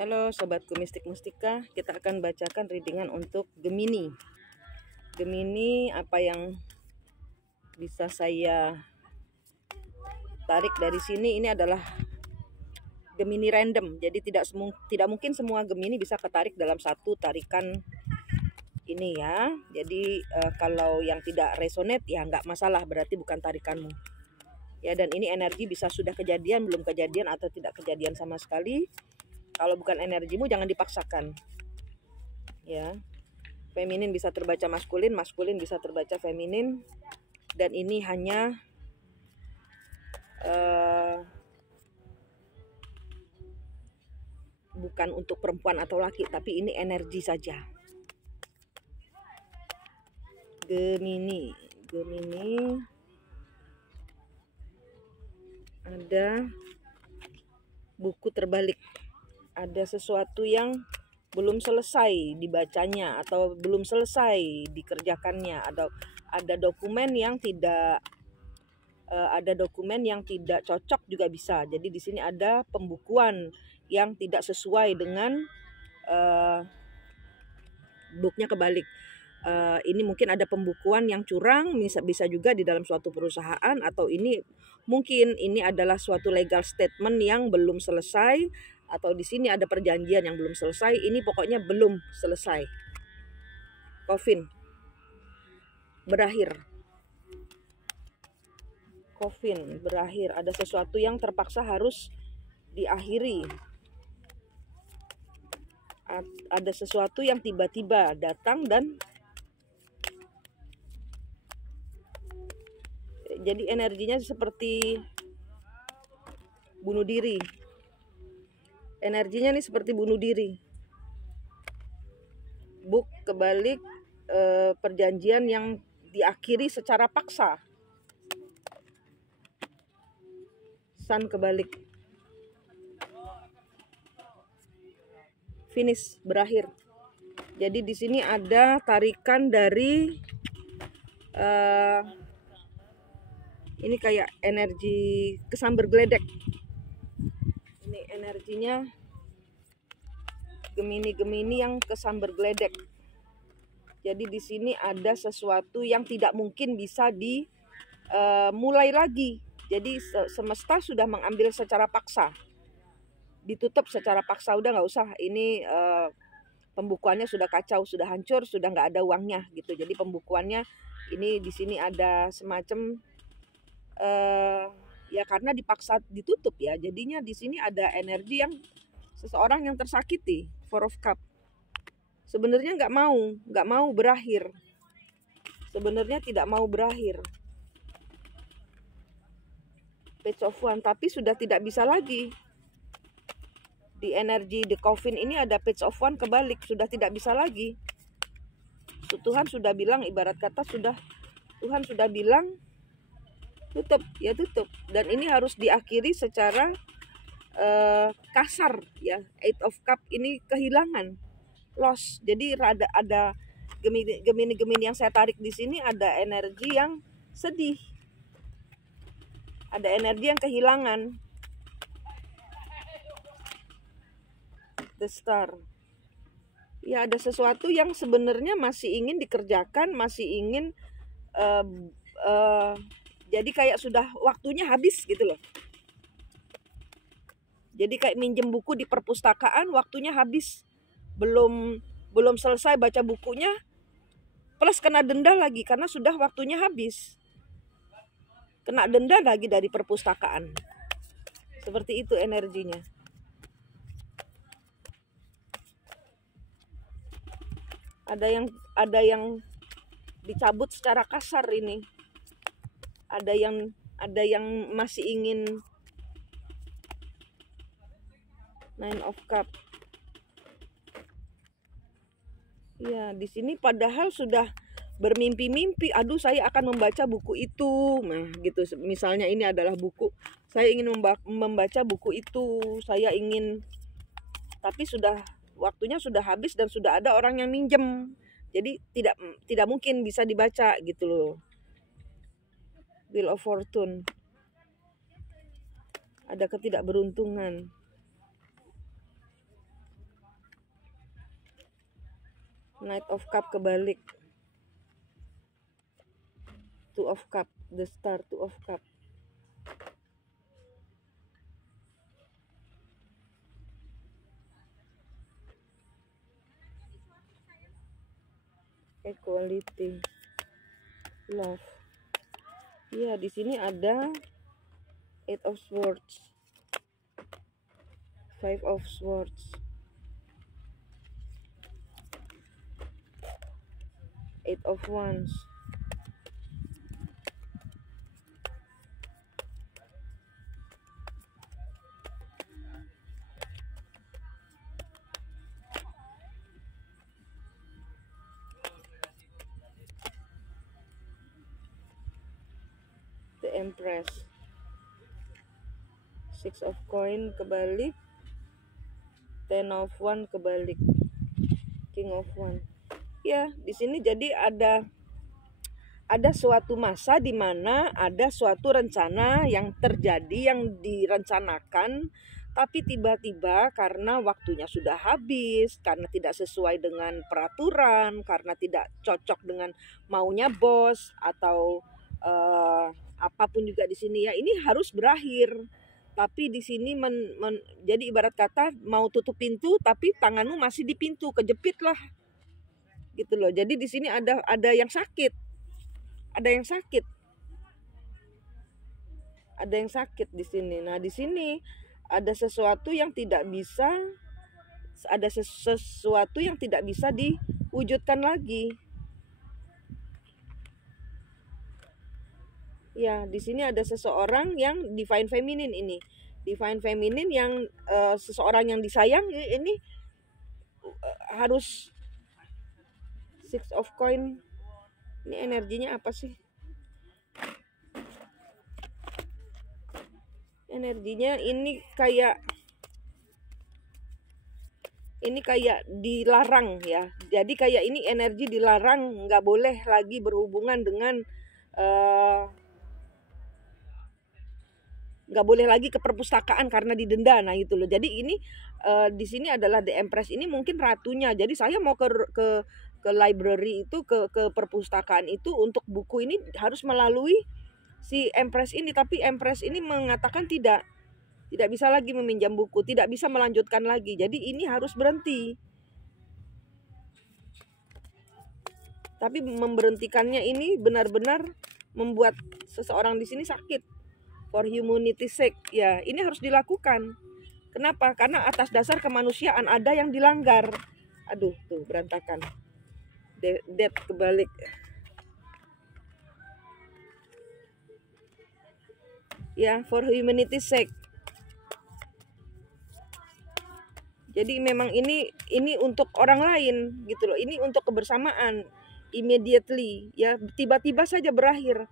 Halo sobatku mistik mustika, kita akan bacakan readingan untuk Gemini. Gemini, apa yang bisa saya tarik dari sini ini adalah Gemini random. Jadi tidak mungkin semua Gemini bisa ketarik dalam satu tarikan ini ya. Jadi kalau yang tidak resonate ya nggak masalah, berarti bukan tarikanmu. Ya, dan ini energi bisa sudah kejadian, belum kejadian, atau tidak kejadian sama sekali. Kalau bukan energimu jangan dipaksakan. Ya. Feminin bisa terbaca maskulin, maskulin bisa terbaca feminin, dan ini hanya bukan untuk perempuan atau laki, tapi ini energi saja. Gemini, ada buku terbalik, ada sesuatu yang belum selesai dibacanya atau belum selesai dikerjakannya, atau ada dokumen yang tidak cocok juga bisa. Jadi di sini ada pembukuan yang tidak sesuai dengan booknya kebalik. Ini mungkin ada pembukuan yang curang, bisa juga di dalam suatu perusahaan, atau ini mungkin ini adalah suatu legal statement yang belum selesai, atau di sini ada perjanjian yang belum selesai. Ini pokoknya belum selesai. Coffin berakhir. Ada sesuatu yang terpaksa harus diakhiri. Ada sesuatu yang tiba-tiba datang dan jadi energinya seperti bunuh diri. Energinya nih seperti bunuh diri. Book kebalik, perjanjian yang diakhiri secara paksa. Sun kebalik. Finish, berakhir. Jadi di sini ada tarikan dari ini kayak energi kesambar geledek. Ini energinya Gemini yang kesambar geledek. Jadi di sini ada sesuatu yang tidak mungkin bisa dimulai lagi. Jadi semesta sudah mengambil secara paksa, ditutup secara paksa, udah nggak usah. Ini pembukuannya sudah kacau, sudah hancur, sudah nggak ada uangnya gitu. Jadi pembukuannya ini di sini ada semacam ya karena dipaksa ditutup ya. Jadinya di sini ada energi yang seseorang yang tersakiti. Four of Cup. Sebenarnya nggak mau berakhir. Sebenarnya tidak mau berakhir. Page of Wands, tapi sudah tidak bisa lagi. Di energi di coffin ini ada Page of Wands kebalik, sudah tidak bisa lagi. Tuhan sudah bilang, ibarat kata Tuhan sudah bilang tutup, ya tutup. Dan ini harus diakhiri secara kasar ya. Eight of Cup ini kehilangan, loss. Jadi ada Gemini yang saya tarik di sini, ada energi yang sedih. Ada energi yang kehilangan. The Star. Ya, ada sesuatu yang sebenarnya masih ingin dikerjakan, masih ingin jadi kayak sudah waktunya habis gitu loh. Jadi kayak minjem buku di perpustakaan, waktunya habis. Belum selesai baca bukunya, plus kena denda lagi karena sudah waktunya habis. Kena denda lagi dari perpustakaan. Seperti itu energinya. Ada yang dicabut secara kasar ini. Ada yang masih ingin. Nine of Cup. Ya, di sini padahal sudah bermimpi-mimpi, aduh saya akan membaca buku itu. Nah, gitu. Misalnya ini adalah buku, saya ingin membaca buku itu, tapi waktunya sudah habis dan sudah ada orang yang minjem. Jadi tidak mungkin bisa dibaca gitu loh. Wheel of Fortune. Ada ketidakberuntungan. Knight of Cup kebalik. Two of Cup, the Star, Two of Cup. Equality, love. Ya, di sini ada Eight of Swords, Five of Swords, Eight of Wands, the Empress, Six of Coin kebalik, Ten of Wands kebalik, King of Wands. Ya, di sini jadi ada suatu masa di mana ada suatu rencana yang terjadi, yang direncanakan, tapi tiba-tiba karena waktunya sudah habis, karena tidak sesuai dengan peraturan, karena tidak cocok dengan maunya bos atau apapun juga di sini ya, ini harus berakhir. Tapi di sini jadi ibarat kata mau tutup pintu tapi tanganmu masih di pintu, kejepit lah gitu loh. Jadi di sini ada yang sakit, ada yang sakit di sini. Nah, di sini ada sesuatu yang tidak bisa, sesuatu yang tidak bisa diwujudkan lagi. Ya, di sini ada seseorang yang divine feminine ini. Divine feminine yang seseorang yang disayang ini harus Six of Coin. Ini energinya apa sih? Energinya ini kayak dilarang ya. Jadi kayak ini energi dilarang, nggak boleh lagi berhubungan dengan nggak boleh lagi ke perpustakaan karena didenda. Nah itu loh. Jadi ini di sini adalah The Empress ini mungkin ratunya. Jadi saya mau ke library itu, ke perpustakaan itu untuk buku ini harus melalui si Empress ini, tapi Empress ini mengatakan tidak bisa lagi meminjam buku, tidak bisa melanjutkan lagi. Jadi ini harus berhenti. Tapi memberhentikannya ini benar-benar membuat seseorang di sini sakit. For humanity sake, ya ini harus dilakukan. Kenapa? Karena atas dasar kemanusiaan ada yang dilanggar. Aduh, tuh berantakan. Death kebalik. Ya, for humanity sake. Jadi memang ini untuk orang lain gitu loh. Ini untuk kebersamaan. Immediately, ya tiba-tiba saja berakhir.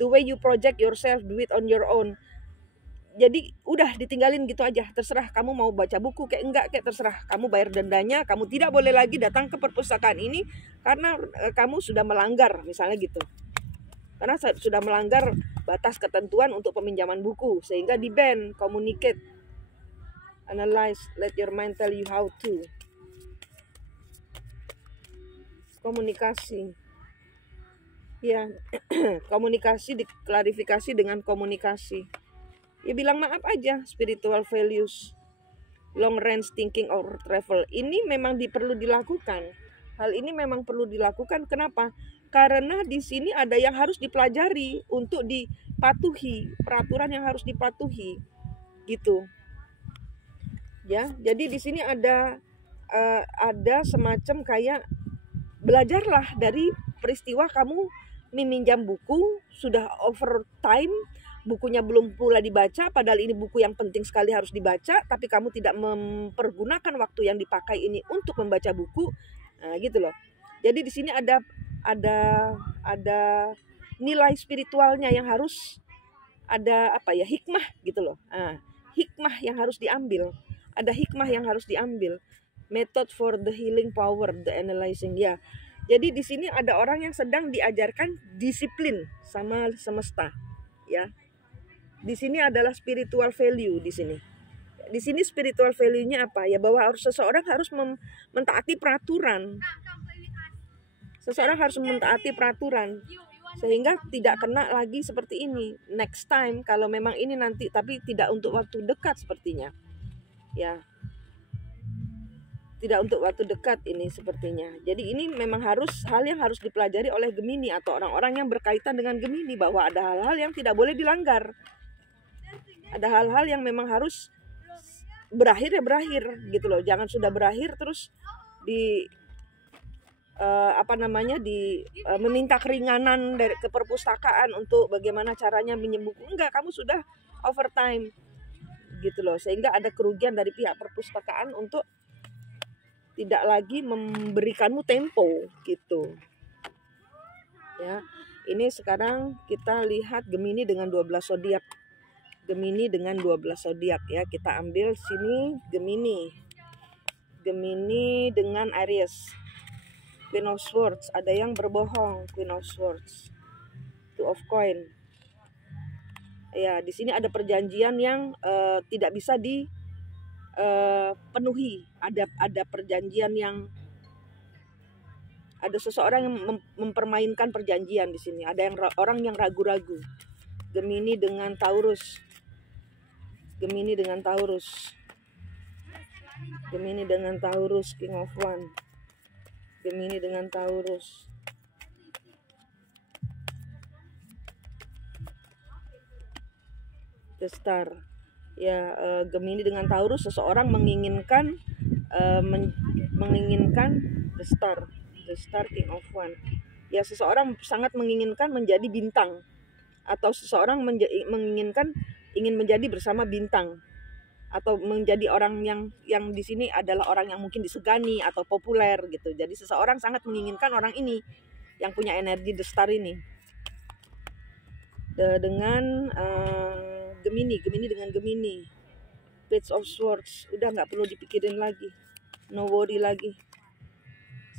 The way you project yourself, do it on your own. Jadi udah ditinggalin gitu aja. Terserah kamu mau baca buku kayak enggak, kayak terserah. Kamu bayar dendanya, kamu tidak boleh lagi datang ke perpustakaan ini karena kamu sudah melanggar, misalnya gitu. Karena sudah melanggar batas ketentuan untuk peminjaman buku, sehingga di-ban. Communicate, analyze, let your mind tell you how to. Komunikasi. Ya, komunikasi diklarifikasi dengan komunikasi. Ya bilang maaf aja. Spiritual values, long range thinking or travel, ini memang perlu dilakukan. Hal ini memang perlu dilakukan. Kenapa? Karena di sini ada yang harus dipelajari untuk dipatuhi, peraturan yang harus dipatuhi, gitu. Ya, jadi di sini ada semacam kayak belajarlah dari peristiwa kamu meminjam buku sudah overtime, bukunya belum pula dibaca, padahal ini buku yang penting sekali harus dibaca, tapi kamu tidak mempergunakan waktu yang dipakai ini untuk membaca buku. Nah, gitu loh. Jadi di sini ada nilai spiritualnya yang harus ada hikmah gitu loh. Nah, hikmah yang harus diambil. Ada hikmah yang harus diambil. Method for the healing power, the analyzing ya. Jadi di sini ada orang yang sedang diajarkan disiplin sama semesta, ya. Di sini adalah spiritual value di sini. Di sini spiritual value-nya apa? Ya bahwa seseorang harus mentaati peraturan. Seseorang harus mentaati peraturan sehingga tidak kena lagi seperti ini next time kalau memang ini nanti, tapi tidak untuk waktu dekat sepertinya ya, tidak untuk waktu dekat ini sepertinya. Jadi ini memang harus hal yang harus dipelajari oleh Gemini atau orang-orang yang berkaitan dengan Gemini, bahwa ada hal-hal yang tidak boleh dilanggar, ada hal-hal yang memang harus berakhir ya berakhir gitu loh. Jangan sudah berakhir terus di meminta keringanan dari ke perpustakaan untuk bagaimana caranya menyembuhkan. Enggak, kamu sudah overtime gitu loh, sehingga ada kerugian dari pihak perpustakaan untuk tidak lagi memberikanmu tempo gitu ya. Ini sekarang kita lihat Gemini dengan 12 zodiak. Gemini dengan 12 zodiak ya. Kita ambil sini Gemini dengan Aries, Queen of Swords, ada yang berbohong, Queen of Swords, Two of Coin. Ya, di sini ada perjanjian yang tidak bisa dipenuhi. Ada perjanjian yang ada seseorang yang mempermainkan perjanjian di sini. Ada orang yang ragu-ragu. Gemini dengan Taurus. Gemini dengan Taurus. Gemini dengan Taurus, King of Wands. Gemini dengan Taurus. The Star. Ya, Gemini dengan Taurus, seseorang menginginkan The Star. The Star, King of Wands. Ya, seseorang sangat menginginkan menjadi bintang, atau seseorang ingin menjadi bersama bintang, atau menjadi orang yang di sini adalah orang yang mungkin disegani atau populer gitu. Jadi seseorang sangat menginginkan orang ini yang punya energi The Star ini. Dengan Gemini dengan Gemini, Page of Swords, udah nggak perlu dipikirin lagi, no worry lagi.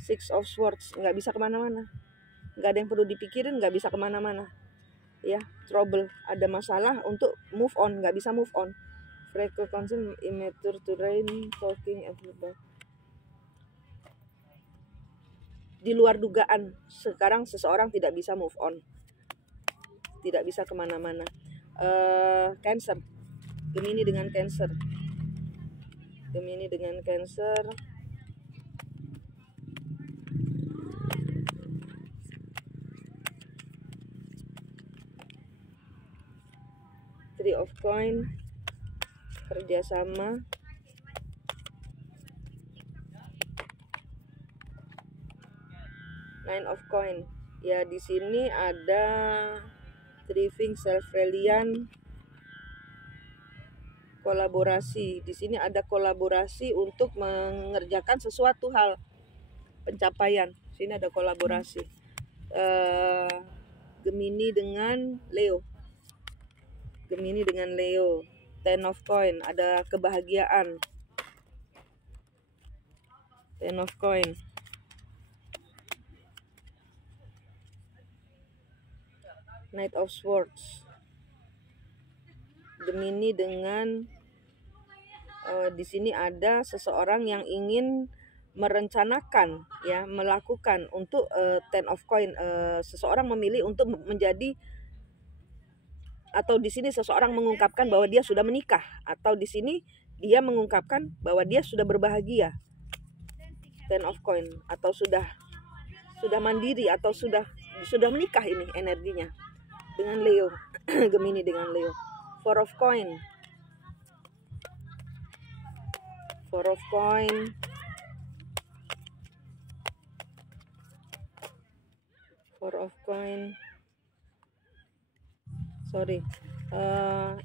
Six of Swords, nggak bisa kemana-mana, nggak ada yang perlu dipikirin, nggak bisa kemana-mana ya. Trouble, ada masalah untuk move on, nggak bisa move on. Freckle concern, immature to rain, talking everybody. Di luar dugaan, sekarang seseorang tidak bisa move on, tidak bisa kemana-mana. Cancer, Gemini dengan Cancer. Gemini dengan Cancer. Three of Coin, kerjasama. Nine of Coin. Ya, di sini ada Thriving, Self-Reliant, kolaborasi. Di sini ada kolaborasi untuk mengerjakan sesuatu hal, pencapaian. Sini ada kolaborasi. Gemini dengan Leo. Gemini dengan Leo. Ten of Coin, ada kebahagiaan. Ten of Coin. Knight of Swords. Gemini dengan di sini ada seseorang yang ingin merencanakan ya, melakukan untuk Ten of Coin. Seseorang memilih untuk menjadi, atau di sini seseorang mengungkapkan bahwa dia sudah menikah, atau di sini dia mengungkapkan bahwa dia sudah berbahagia. Ten of Coin, atau sudah mandiri, atau sudah menikah. Ini energinya dengan Leo. Gemini dengan Leo. Four of Coin. Four of Coin. Four of Coin.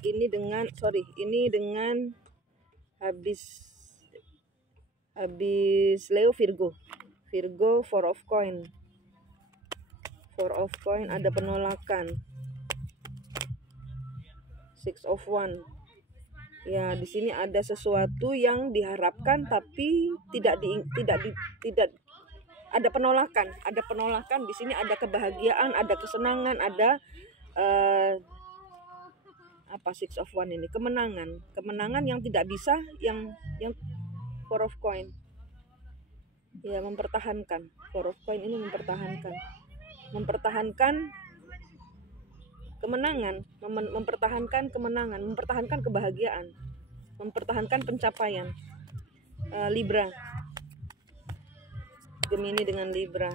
Ini dengan habis Leo, Virgo. Four of Coin. Four of Coin, ada penolakan. Six of Wands. Ya, di sini ada sesuatu yang diharapkan tapi tidak ada penolakan. Di sini ada kebahagiaan, ada kesenangan, ada Six of Wands ini, kemenangan yang tidak bisa, yang Four of Coin. Ya, mempertahankan. Four of Coin ini mempertahankan kemenangan, mempertahankan kemenangan, mempertahankan kebahagiaan, mempertahankan pencapaian. Libra, Gemini dengan Libra.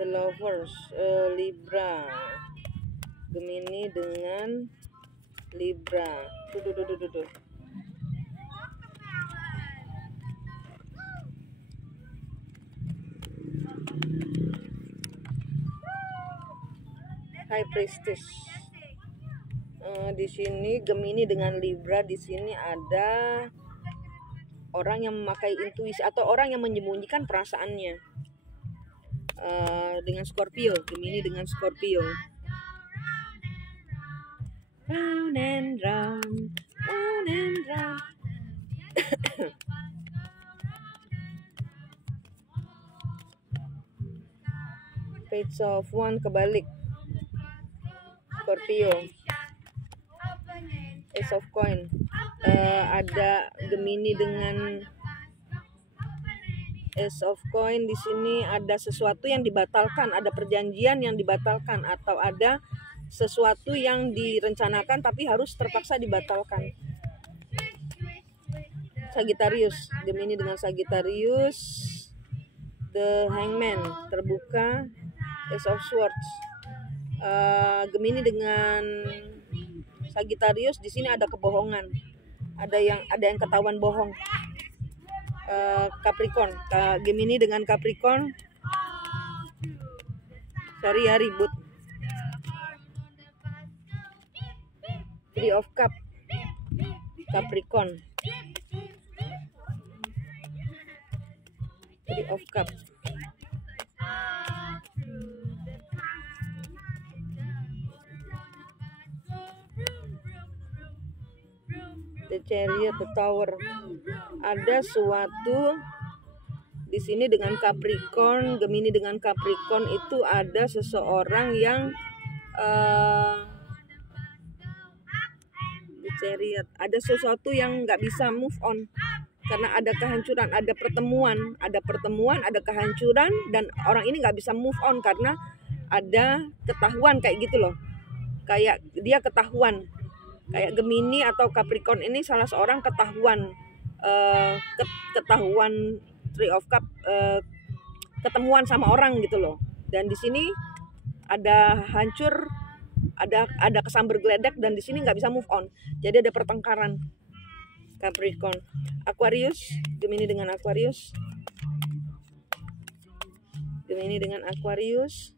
The Lovers, Libra, Gemini dengan Libra. Tuh. High Priestess. Di sini Gemini dengan Libra, di sini ada orang yang memakai intuisi atau orang yang menyembunyikan perasaannya. Dengan Scorpio, Gemini dengan Scorpio. Round and round, round and round. Page of One kebalik, Scorpio. Ace of Coin. Ada Gemini dengan Ace of Coin. Di sini ada sesuatu yang dibatalkan, ada perjanjian yang dibatalkan, atau ada sesuatu yang direncanakan tapi harus terpaksa dibatalkan. Sagittarius, Gemini dengan Sagittarius. The Hangman terbuka, Ace of Swords. Gemini dengan Sagittarius, di sini ada kebohongan, ada yang ketahuan bohong. Capricorn, Gemini dengan Capricorn, sorry ya ribut. Three of Cup, Capricorn. Three of Cup. The Chariot, the Tower. Ada suatu di sini dengan Capricorn, Gemini dengan Capricorn itu ada seseorang yang The Chariot, ada sesuatu yang nggak bisa move on karena ada kehancuran, ada pertemuan, ada kehancuran, dan orang ini nggak bisa move on karena ada ketahuan kayak gitu loh, kayak dia ketahuan. Kayak Gemini atau Capricorn ini salah seorang ketahuan, ketahuan Three of Cup, ketemuan sama orang gitu loh. Dan di sini ada hancur, ada kesamber geledek, dan di sini nggak bisa move on. Jadi ada pertengkaran. Capricorn. Aquarius, Gemini dengan Aquarius. Gemini dengan Aquarius.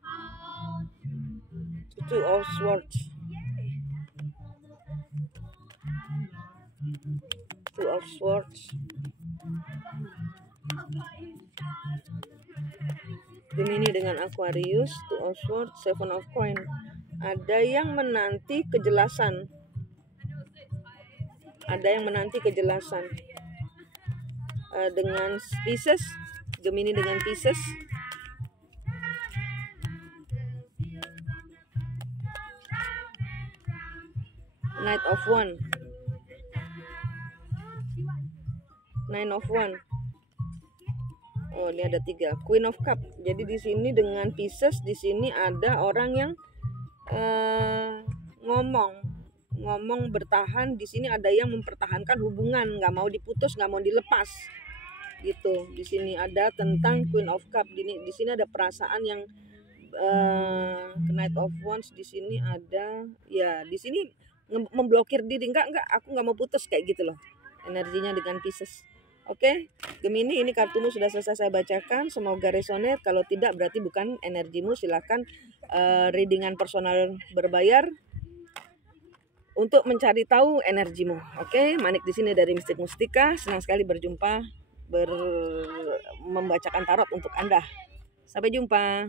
Two of Swords. Two of Swords. Gemini dengan Aquarius, Two of Swords, Seven of Coin. Ada yang menanti kejelasan. Dengan Pisces, Gemini dengan Pisces. Knight of One. Nine of One. Oh, ini ada 3. Queen of Cup. Jadi di sini dengan Pisces, di sini ada orang yang ngomong bertahan. Di sini ada yang mempertahankan hubungan, nggak mau diputus, nggak mau dilepas, gitu. Di sini ada tentang Queen of Cup. Di sini ada perasaan yang Knight of Wands. Di sini ada, ya, di sini memblokir diri, enggak, aku nggak mau putus kayak gitu loh. Energinya dengan Pisces. Oke, Gemini, ini kartumu sudah selesai saya bacakan. Semoga resonate. Kalau tidak berarti bukan energimu. Silahkan readingan personal berbayar untuk mencari tahu energimu. Oke, Manik di sini dari Mistik Mustika. Senang sekali berjumpa, membacakan tarot untuk Anda. Sampai jumpa.